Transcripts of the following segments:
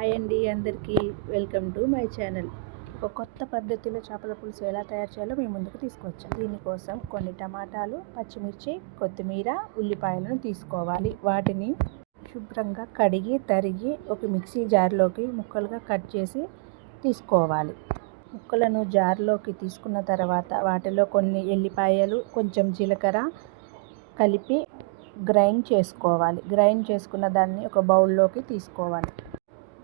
Hi అండి, అందరికీ welcome to my channel. ఒక కొత్త పద్ధతిలో చేపల పులుసు ఎలా తయారు చేయాలో మీ ముందుకు తీసుకొచ్చాను. దీనికోసం కొన్ని టమాటాలు, పచ్చిమిర్చి, కొత్తిమీర, ఉల్లిపాయలను తీసుకోవాలి. వాటిని శుభ్రంగా కడిగి తరిగి ఒక మిక్సీ జార్లోకి ముక్కలుగా కట్ చేసి తీసుకోవాలి. ముక్కలను జార్లోకి తీసుకున్న తర్వాత వాటిలో కొన్ని ఎల్లిపాయలు, కొంచెం జీలకర్ర కలిపి గ్రైండ్ చేసుకోవాలి. గ్రైండ్ చేసుకున్న దాన్ని ఒక బౌల్లోకి తీసుకోవాలి.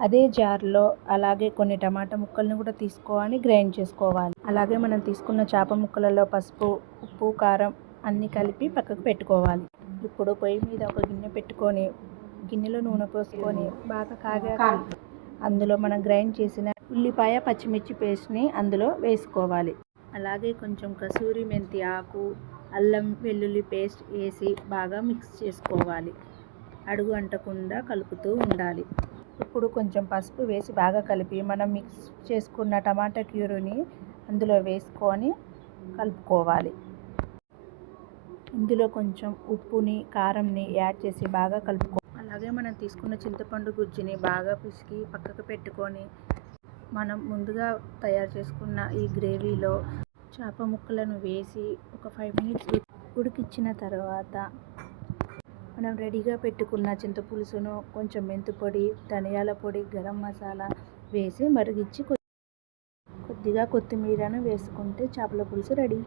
అదే జార్లో అలాగే కొన్ని టమాటా ముక్కలను కూడా తీసుకోవాలి, గ్రైండ్ చేసుకోవాలి. అలాగే మనం తీసుకున్న చేప ముక్కలలో పసుపు, ఉప్పు, కారం అన్నీ కలిపి పక్కకు పెట్టుకోవాలి. ఇప్పుడు పొయ్యి మీద ఒక గిన్నె పెట్టుకొని గిన్నెలో నూనె పోసుకొని బాగా కాగాక అందులో మనం గ్రైండ్ చేసిన ఉల్లిపాయ, పచ్చిమిర్చి పేస్ట్ని అందులో వేసుకోవాలి. అలాగే కొంచెం కసూరి మెంతి ఆకు, అల్లం వెల్లుల్లి పేస్ట్ వేసి బాగా మిక్స్ చేసుకోవాలి. అడుగు అంటకుండా కలుపుతూ ఉండాలి. ఇప్పుడు కొంచెం పసుపు వేసి బాగా కలిపి మనం మిక్స్ చేసుకున్న టమాటా క్యూరీని అందులో వేసుకొని కలుపుకోవాలి. ఇందులో కొంచెం ఉప్పుని, కారంని యాడ్ చేసి బాగా అలాగే మనం తీసుకున్న చింతపండు గుజ్జుని బాగా పిసికి పక్కకు పెట్టుకొని మనం ముందుగా తయారు చేసుకున్న ఈ గ్రేవీలో చేప ముక్కలను వేసి ఒక 5 మినిట్స్ ఉడికించిన తర్వాత మనం రెడీగా పెట్టుకున్న చింతపులుసును, కొంచెం మెంతి పొడి, ధనియాల పొడి, గరం మసాలా వేసి మరిగించి కొద్దిగా కొత్తిమీరను వేసుకుంటే చేపల పులుసు రెడీ.